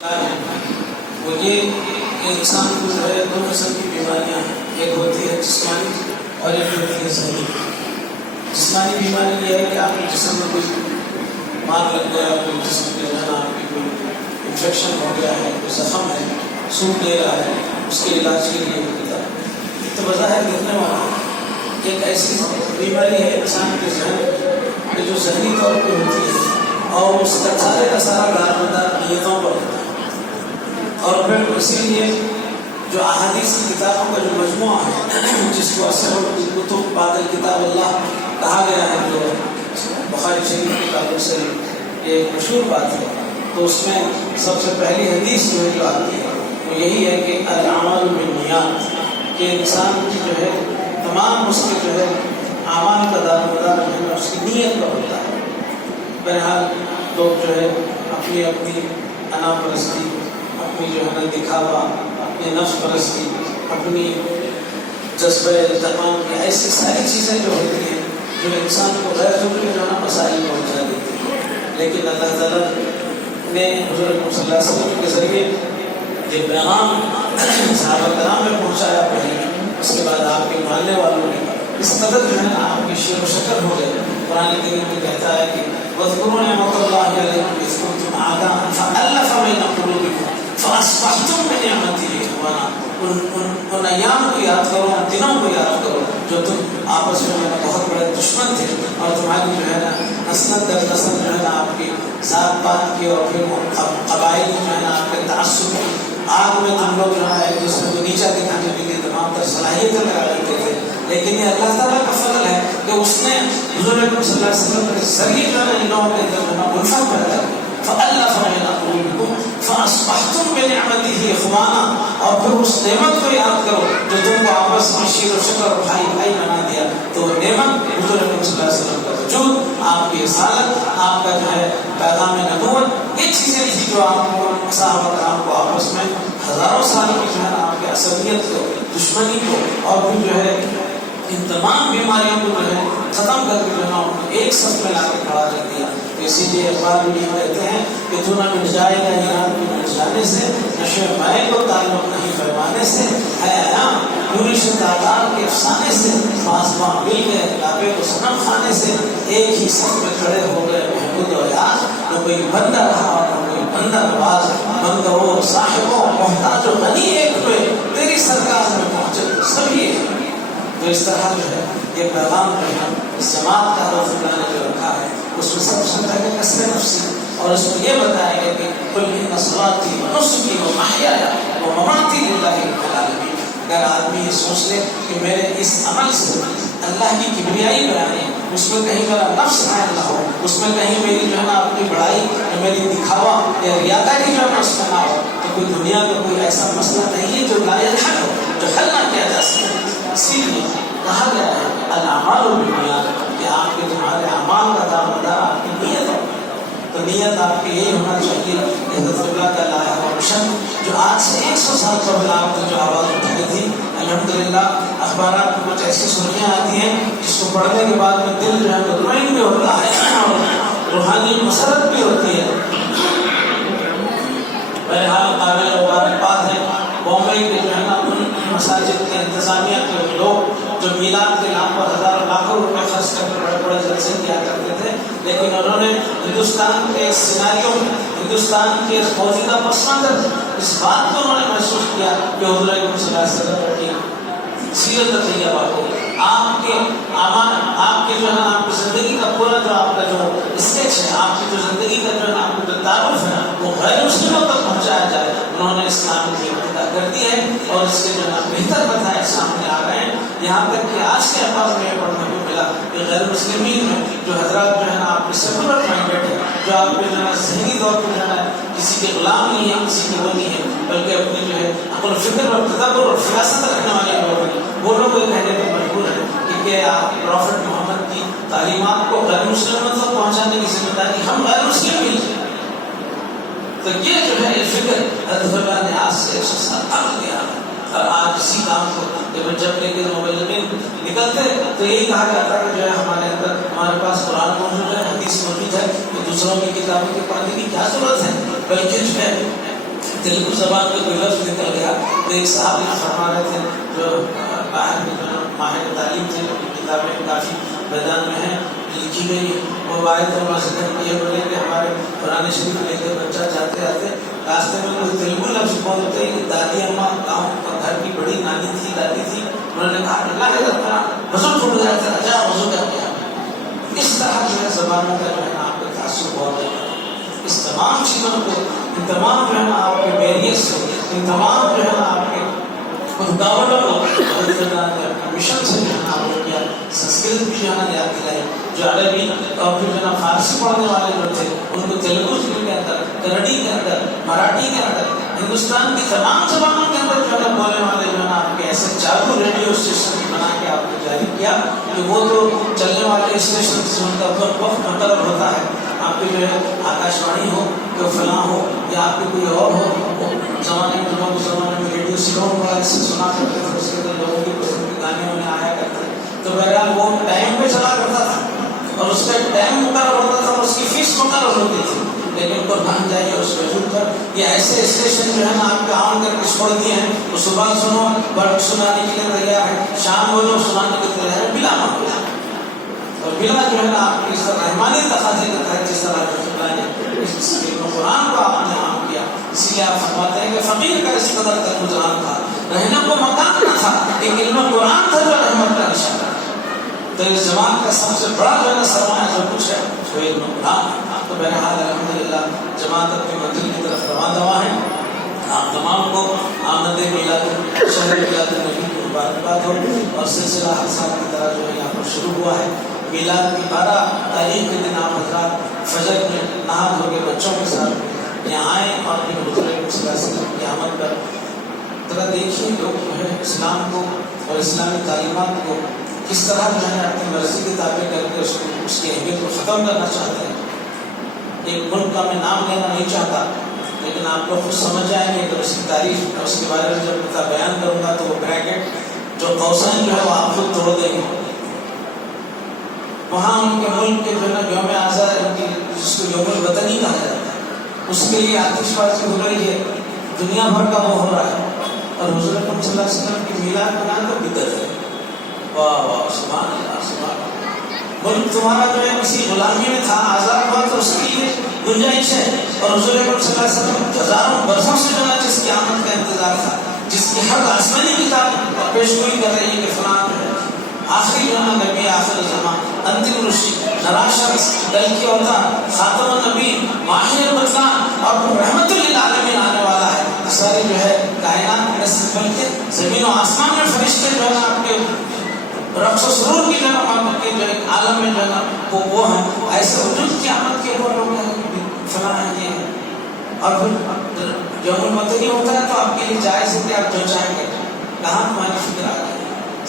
وہ یہ کہ انسان کو جو ہے دو قسم کی بیماریاں ہیں، ایک ہوتی ہے جسمانی اور ایک ہوتی ہے ذہنی۔ جسمانی بیماری یہ ہے کہ آپ کے جسم میں کوئی مار لگ گیا، کوئی جسم کے جو ہے آپ کی کوئی انفیکشن ہو گیا ہے، کوئی زخم ہے، سوکھ لے رہا ہے، اس کے علاج کے لیے ہوتا ہے تو بظاہر دیکھنے والا ایک ایسی بیماری ہے انسان کے ذہن میں جو ذہنی طور پہ ہوتی ہے اور اس کا سارے کا سارا دارمدار نیتوں پر ہوتا ہے۔ اور پھر اسی لیے جو احادیث کی کتابوں کا جو مجموعہ ہے جس کو اصل الکتب بعد کتاب اللہ کہا گیا ہے، جو بخاری شریف کے تعلق سے ایک مشہور بات ہے، تو اس میں سب سے پہلی حدیث جو ہے جو آتی ہے وہ یہی ہے کہ الاعمال بالنیات، کہ انسان کی جو ہے تمام اس کے جو ہے اعمال کا دارمدار جو ہے اس کی نیت پر ہوتا ہے۔ بہرحال لوگ جو ہے اپنی اپنی انا پرستی، اپنی جو ہے نا دکھاوا، اپنی نفس پرستی، اپنی جذبہ التقام کی ایسی ساری چیزیں جو ہوتی ہیں جو انسان کو غیر ضروری جو ہے نا مسائل پہنچا دیتی ہیں، لیکن اللہ تعالیٰ نے حضرت صلی اللہ علیہ وسلم کے ذریعے یہ پیغام صحابہ کرام میں پہنچایا پہلے، اس کے بعد آپ کے ماننے والوں نے اس قدر جو ہے نا آپ کی شیر و شکر ہو گئے۔ قرآن کریم میں کہتا ہے کہ وَاذْكُرُوا نِعْمَةَ اللَّهِ عَلَيْكُمْ إِذْ كُنتُمْ أَعْدَاءً فَأَلَّفَ بَيْنَ قُلُوبِكُمْ فَأَصْبَحْتُم بِنِعْمَتِهِ إِخْوَانًا۔ ان ایام کو یاد کرو، ان دنوں کو یاد کرو جو تم آپس میں بہت بڑے دشمن تھے اور تمہاری جو ہے نا نسل در نسل جو ہے نا آپ کی ذات پات کی اور پھر قبائل جو ہے نا آپ کے تعصب کی آگ میں تم لوگ جو ہے ایک دوسرے کو نیچا دکھانے کے لیے تمام تر صلاحیتیں لگا لیتے تھے، لیکن یہ اللہ تعالیٰ کا فضل ہے کہ اس نے حضور اکرم صلی اللہ علیہ وسلم کے ذریعے جو ہے ان لوگوں کے اندر جو ہے الفت پیدا کی، فَأَلَّفَ بَيْنَ قُلُوبِكُمْ فَأَصْبَحْتُم بِنِعْمَتِهِ إِخْوَانًا۔ اور پھر اس نعمت کو یاد کرو جو تم کو آپس میں شیر و شکر اور بھائی بھائی بنا دیا، تو نعمت حضور اکرم صلی اللہ علیہ وسلم کا وجود، آپ کی رسالت، آپ کا جو ہے پیغام نبوت، یہ چیزیں تھی جو آپ کو صحابہ کرام کو آپس میں ہزاروں سال کی جو ہے آپ کی عصبیت کو، دشمنی کو اور پھر جو ہے ان تمام بیماریوں کو جو ہے ختم کر کے جو ہے ایک صف میں لا کے کھڑا کر دیا۔ تو اسی لیے اقبال بھی کہتے ہیں کہ تو نہ مٹ جائے گا ایران کو مٹ جانے سے، نشے مائے کو تعلق نہیں پیمانے سے، ہے ایام یورش تعداد کے افسانے سے، پاسباں مل گئے کعبے کو صنم خانے سے، ایک ہی صف میں کھڑے ہو گئے محمود و یاز، نہ کوئی بندہ رہا اور نہ کوئی بندہ نواز، بندوں صاحبوں محتاج و غنی ایک ہوئے، تیری سرکار میں پہنچے سبھی ایک۔ تو اس طرح جو ہے یہ پیغام جو ہے اس جماعت کا حضرت اللہ نے جو رکھا ہے اس میں سب سے پہلے کسر نفسی، اور اس میں یہ بتایا گیا کہ قُلْ إِنَّ صَلَاتِي وَنُسُكِي وَمَحْيَايَ وَمَمَاتِي لِلَّهِ رَبِّ الْعَالَمِينَ۔ اگر آدمی یہ سوچ لے کہ میرے اس عمل سے اللہ کی کبریائی بیانی، اس میں کہیں میرا نفس حائل نہ ہو، اس میں کہیں میری جو ہے نا اپنی بڑائی یا میری دکھاوا یا ریاکاری جو ہے اس میں نہ ہو، تو کوئی دنیا کا کوئی ایسا مسئلہ نہیں ہے جو لا یحل ہو، جو حل نہ کیا جا سکے۔ اسی لیے کہا گیا ہے الاعمال بالنیات، کہ آپ کے تمہارے اعمال کا دارمدار آپ کی نیت ہو، تو نیت آپ کی یہی ہونا چاہیے۔ حضرت اللہ کا لایا ہوا مشن جو آج سے 100 سال قبل آپ نے جو آواز اٹھائی تھی، الحمدللہ اخبارات میں کچھ ایسی سرخیاں آتی ہیں جس کو پڑھنے کے بعد میں دل جو ہے مطمئن بھی ہوتا ہے اور روحانی مسرت بھی ہوتی ہے۔ بہرحال قابل مبارکباد ہے بامبئی کے جو ہے نا ان مساجد کے انتظامیہ کے لوگ جو میلاد کے نام پر ہزاروں لاکھوں روپے خرچ کر کے بڑے بڑے جلسے کیا کرتے تھے، لیکن انہوں نے ہندوستان کے سیناریوں میں، ہندوستان کے موجودہ پس منظر اس بات کو انہوں نے محسوس کیا کہ حضور اکرم صلی اللہ علیہ وسلم کی سیرت طیبہ کو، آپ کے اعمال، آپ کے جو ہے آپ کی زندگی کا پورا جو آپ کا جو اسکیچ ہے، آپ کی جو زندگی کا جو ہے آپ کا جو تعارف ہے وہ غیر مسلموں تک پہنچایا جائے۔ انہوں نے اسلام کی ابتدا کر دی ہے اور اس کے جو ہے بہتر بتائے سامنے آ گئے ہیں، یہاں تک کہ آج کے اخبار میں پڑھنے کو ملا کہ غیر مسلمین میں جو حضرات جو ہے نا آپ کے سیکولر مائنڈیڈ ہے، جو آپ کے جو ہے ذہنی طور پر جو ہے کسی کے غلام نہیں ہے، کسی کے وہ نہیں ہے، بلکہ اپنی جو ہے عقل و فکر اور تدبر اور فراست رکھنے والے لوگ ہیں، وہ لوگ یہ کہنے پر مجبور ہیں کہ آپ پروفٹ محمد کی تعلیمات کو غیر مسلموں تک پہنچانے کی ذمہ داری ہم غیر مسلم ہی ہیں۔ تو یہ جو ہے یہ فکر حضرت اللہ نے آج سے 100 سال قبل کیا، اور آج اسی کام کو جب لے کے مبلغین نکلتے تو یہی کہا جاتا ہے کہ جو ہے ہمارے اندر ہمارے پاس قرآن موجود ہے، حدیث موجود ہے، تو دوسروں کی کتابوں کے پڑھنے کی کیا ضرورت ہے، بلکہ جو ہے تیلگو زبان کا کوئی لفظ نکل گیا تو ایک صاحب یہاں فرما رہے تھے جو باہر میں جو ماہر تعلیم تھے کتابیں کافی میدان میں ہیں لکھی گئی وہ واحد اور مسجد یہ بولے کہ ہمارے قرآن شریف لے کے بچہ جاتے آتے راستے میں کوئی تیلگو لفظ بولتے کہ دادی اماں گاؤں گھر کی بڑی نانی تھی دادی تھی انہوں نے کہا اللہ کے طرف وضو ٹوٹ گیا تھا اچھا وضو کر گیا. اس طرح جو ہے زبانوں کا جو ہے نا آپ کا تاثر بہت ہے. اس تمام چیزوں کو ان تمام جو ہے نا آپ کے بیریئرس سے ان تمام جو ہے نا آپ کے رکاوٹوں کو مشن سے جو ہے نا آپ نے کیا سنسکرت بھی جو ہے نا یاد دلائی جو عربی اور پھر جو ہے نا فارسی پڑھنے والے جو تھے ان کو تیلگو کے اندر کنڑی کے اندر مراٹھی کے اندر ہندوستان کی تمام زبانوں کے اندر جو ہے نا بولنے والے جو ہے نا آپ کے ایسے چاروں ریڈیو اسٹیشن بنا کے آپ نے جاری کیا کہ وہ تو چلنے والے اسٹیشن سے ان کا وقت مقرر ہوتا ہے. آپ کے جو ہے آکاش وانی ہو یا فلاں ہو یا آپ کے کوئی اور ہو زمانے میں لوگ زمانے میں ریڈیو سلون والا سے سنا کرتے تھے اس کے اندر لوگوں کی پسند کے گانے وانے آیا کرتے تو بہرحال وہ ٹائم پہ چلا کرتا تھا اور اس کا ٹائم مقرر ہوتا تھا اور اس کی فیس مقرر ہوتی تھی. لیکن قربان جائیے اس وجود پر یہ ایسے اسٹیشن جو ہے نا آپ کے عام کر کے چھوڑ دیے ہیں وہ صبح سنو برق سنانے کے لیے تیار ہے شام بولو سنانے کے لیے تیار ہے بلا معاملہ اور بلا جو ہے نا آپ کی اس طرح رحمانی تقاضے کے تحت جس طرح اس قرآن کو آپ نے عام کیا اسی لیے آپ فرماتے ہیں کہ فقیر کا اس قدر تک رجحان تھا رہنے کو مکان نہ تھا ایک علم قرآن تھا جو رحمت کا نشانہ. تو اس جماعت کا سب سے بڑا جو ہے نا سرمایہ جو کچھ ہے وہ علم قرآن. تو بہرحال الحمدللہ جماعت اپنی منزل کی طرف رواں دوا ہے. آپ تمام کو آمد میلاد شہر میلاد النبی کی مبارکباد ہو اور سلسلہ ہر سال کی طرح جو ہے یہاں پر شروع ہوا ہے. میلاد کی 12 تاریخ کے دن آپ حضرات فجر میں نہا دھو کے بچوں کے ساتھ یہاں آئیں اور اپنے بزرگ صلی اللہ علیہ وسلم کی آمد پر ذرا دیکھیے لوگ جو ہے اسلام کو اور اسلامی تعلیمات کو کس طرح جو ہے اپنی مرضی کی تابع کر کے اس کی اہمیت کو ختم کرنا چاہتے ہیں. ایک ملک کا میں نام لینا نہیں چاہتا لیکن آپ لوگ خود سمجھ جائیں گے کہ اس کی تاریخ اور اس کے بارے میں جب پتہ بیان کروں گا تو وہ بریکٹ جو قوسین جو ہے وہ آپ خود توڑ دیں گے. وہاں ان کے ملک کے جو ہے نا یوم آزاد ان کی جس کو یوم الوطنی کہا جاتا ہے اس کے لیے آتش بازی ہو رہی ہے دنیا بھر کا وہ ہو رہا ہے اور حضور اکرم صلی اللہ علیہ وسلم کی میلاد منانا تو بدعت ہے. واہ واہ سبحان اللہ سبحان اللہ. ملک تمہارا جو ہے کسی غلامی میں تھا آزاد ہوا تو اس کی گنجائش ہے اور حضور اکرم صلی اللہ علیہ وسلم ہزاروں برسوں سے جو ہے جس کی آمد کا انتظار تھا جس کی ہر آسمانی کتاب پیشگوئی کر رہی ہے کہ فلاں آخری جو ہے نبی آخر زمان انتم رشی نرا شخص دل کی اوتان خاتم النبی ماہر البطلان اور رحمت للعالمین آنے والا ہے. سارے جو ہے کائنات میں بلکہ زمین و آسمان میں فرشتے جو ہے آپ کے رقص و سرور کی جو ہے کے جو عالم میں جو ہے وہ ہیں ایسے وجود کی آمد کے وہ لوگ ہیں فلاں ہیں یہ ہے. اور پھر یوم الوطنی ہوتا ہے تو آپ کے لیے جائز ہے کہ آپ جو چاہیں گے کہاں تمہاری فکر آ گئی.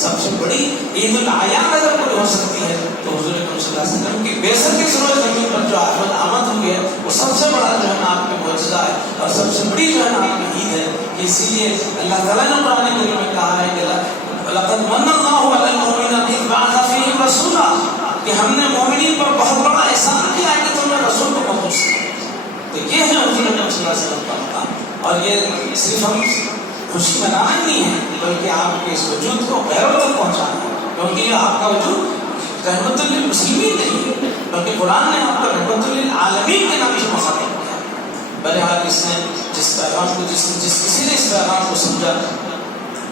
سب سے بڑی عید الاعیاد اگر کوئی ہو سکتی ہے تو حضور اکرم صلی اللہ علیہ وسلم کی بعثت کے سروج زمین پر جو آمد ہوئی ہے وہ سب سے بڑا جو ہے نا آپ کے معجزہ ہے اور سب سے بڑی جو ہے نا آپ کی عید ہے. اسی لیے اللہ تعالیٰ نے قرآن کریم میں کہا ہے کہ لقد من اللہ علی المؤمنین اذ بعث فیہم رسولا کہ ہم نے مومنین پر بہت بڑا احسان کیا ہے کہ تم نے رسول کو مبعوث کیا. تو یہ ہے حضور اکرم صلی اللہ علیہ وسلم کا مقام اور یہ صرف ہم خوشی منانا نہیں ہے بلکہ آپ کے اس وجود کو غیروں تک پہنچانا ہے کیونکہ یہ آپ کا وجود رحمت للمسلمین نہیں ہے بلکہ قرآن نے آپ کو رحمت للعالمین کے نام سے مخاطب کیا. بہرحال اس نے جس پیغام کو جس کسی نے اس پیغام کو سمجھا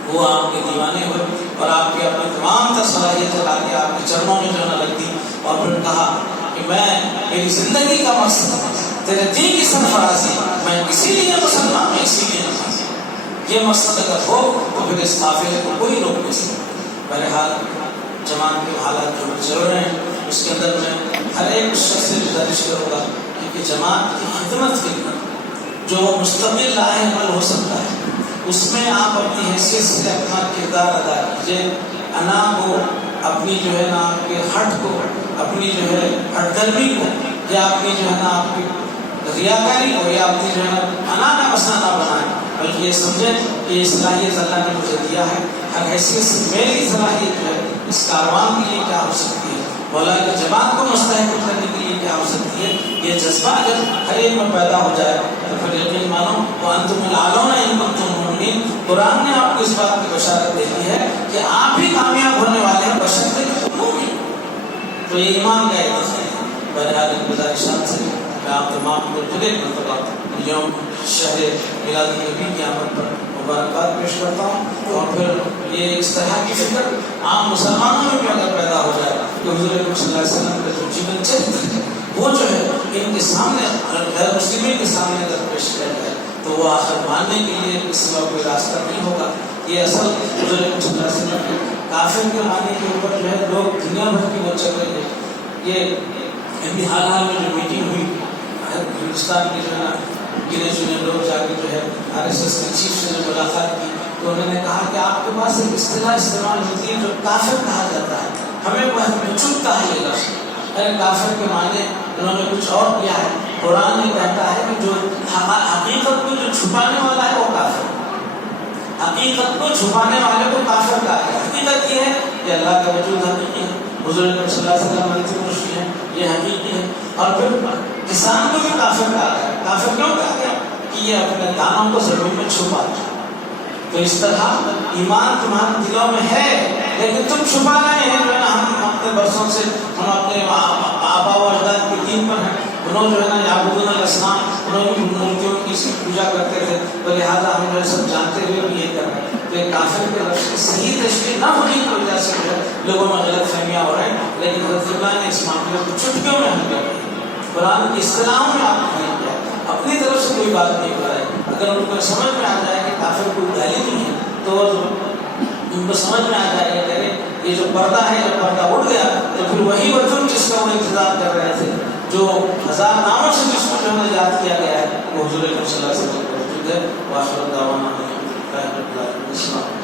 وہ آپ کے دیوانے ہوئے اور آپ کے اپنے تمام تر صلاحیت لا کے آپ کے چرنوں میں جو ہے لگ دی اور پھر کہا کہ میں میری زندگی کا مقصد تیرے دین کی سرفرازی میں اسی لیے مسلمان میں اسی لیے نماز یہ مقصد اگر ہو تو پھر اس قافلے کو کوئی روک نہیں سکتا. بہرحال جماعت کے حالات جو چل رہے ہیں اس کے اندر میں ہر ایک شخص سے گزارش کروں گا کہ جماعت کی خدمت کے لیے جو مستقل لاہ عمل ہو سکتا ہے اس میں آپ اپنی حیثیت سے اپنا کردار ادا کیجیے. انا کو اپنی جو ہے نا آپ کے ہٹ کو اپنی جو ہے ہٹ درمی کو یا اپنی جو ہے نا آپ کی ریاکاری کو یا اپنی جو ہے نا انا کا مسئلہ نہ بنائیں بلکہ یہ سمجھیں کہ یہ صلاحیت اللہ نے مجھے دیا ہے. ہر حیثیت سے میری صلاحیت جو ہے اس کاروان کے لیے کیا ہو سکتی ہے مولا کی جماعت کو مستحکم کرنے کے لیے کیا ہو سکتی ہے. یہ جذبہ اگر ہر ایک میں پیدا ہو جائے تو پھر یقین مانو وانتم العلون ان کنتم مؤمنین. قرآن نے آپ کو اس بات کی بشارت دے دی ہے کہ آپ ہی کامیاب ہونے والے ہیں بشرطے کہ تم مومن. تو یہ ایمان کا ایک ہے. بہرحال گزارشات سے میں آپ تمام کو پھر ایک مرتبہ یوم شہر میلاد النبی کی آمد پر مبارکباد پیش کرتا ہوں. اور پھر یہ اس طرح کی فکر عام مسلمانوں میں بھی اگر پیدا ہو جائے کہ حضور صلی اللہ علیہ وسلم کا جو جیون چرتر ہے وہ جو ہے ان کے سامنے غیر مسلمین کے سامنے اگر پیش کیا جائے تو وہ آخر ماننے کے لیے اس کا کوئی راستہ نہیں ہوگا. یہ اصل حضور صلی اللہ علیہ وسلم کے کافر کے معنی کے اوپر جو ہے لوگ دنیا بھر کی وہ چل رہے ہیں. یہ ابھی حال میں جو میٹنگ ہوئی ہندوستان کے جو ہے نا گنے چنے لوگ جا کے جو ہے RSS کے چیف سے جو ملاقات کی تو انہوں نے کہا کہ آپ کے پاس ایک اصطلاح استعمال ہوتی ہے جو کافر کہا جاتا ہے. ہمیں وہ چپ کہا یہ لفظ. کافر کے معنی انہوں نے کچھ اور کیا ہے. قرآن یہ کہتا ہے کہ جو حقیقت کو جو چھپانے والا ہے وہ کافر. حقیقت کو چھپانے والے کو کافر کہا ہے. حقیقت یہ ہے کہ اللہ کا وجود حقیقی ہے, حضور صلی اللہ علیہ وسلم انتم رسول ہیں, یہ حقیقی ہے. اور پھر کسان کو بھی کافر کہا ہے. کافر کیوں کہا گیا؟ کہ یہ اپنے دانوں کو زمین میں چھپا دیا. تو اس طرح ایمان تمہارے دلوں میں ہے لیکن تم چھپا رہے ہیں. جو ہے نا ہم اپنے برسوں سے ہم اپنے آبا و اجداد کے دین پر ہیں. انہوں جو ہے نا یعبدون الاصنام, انہوں بھی مورتیوں کی پوجا کرتے تھے, تو لہٰذا ہم جو ہے سب جانتے ہوئے بھی یہ کر رہے ہیں. تو ایک کافر کے لفظ کی صحیح تشریح نہ ہونے کی وجہ سے جو ہے لوگوں میں غلط فہمیاں ہو رہے ہیں. لیکن حضرت اللہ نے اس معاملے کو چٹکیوں میں حل کر دیا. قرآن کی اصطلاحوں میں آپ نے کیا اپنی طرف سے کوئی بات نہیں کر رہے. اگر ان کو سمجھ میں آ جائے کہ کافر کوئی گالی نہیں ہے تو ان کو سمجھ میں آ جائے گا کہ یہ جو پردہ ہے, جب پردہ اٹھ گیا تو پھر وہی وجود جس کا وہ انتظار کر رہے تھے, جو ہزار ناموں سے جس کو جو ہے یاد کیا گیا ہے, وہ حضور صلی اللہ علیہ وسلم کا وجود ہے. وآخر دعوانا السلام.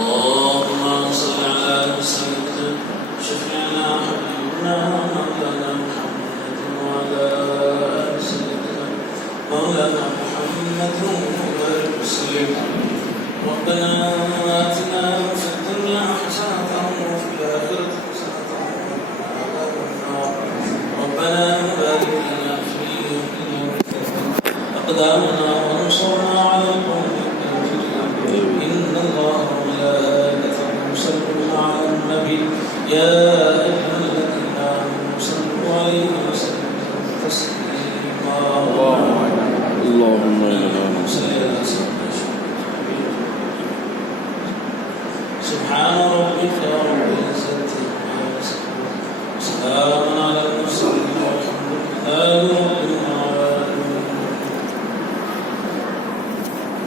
اللهم صل على سيدنا شفيعنا حبيبنا مولانا محمد وعلى آل سيدنا مولانا محمد وبارك وسلم. ربنا آتنا في الدنيا حسنة وفي الآخرة حسنة وقنا عذاب النار. ربنا بارك لنا في أقدامنا وانصرنا على القوم الكافرين. إن الله وملائكته يصلون على النبي يا أيها الذين آمنوا صلوا عليه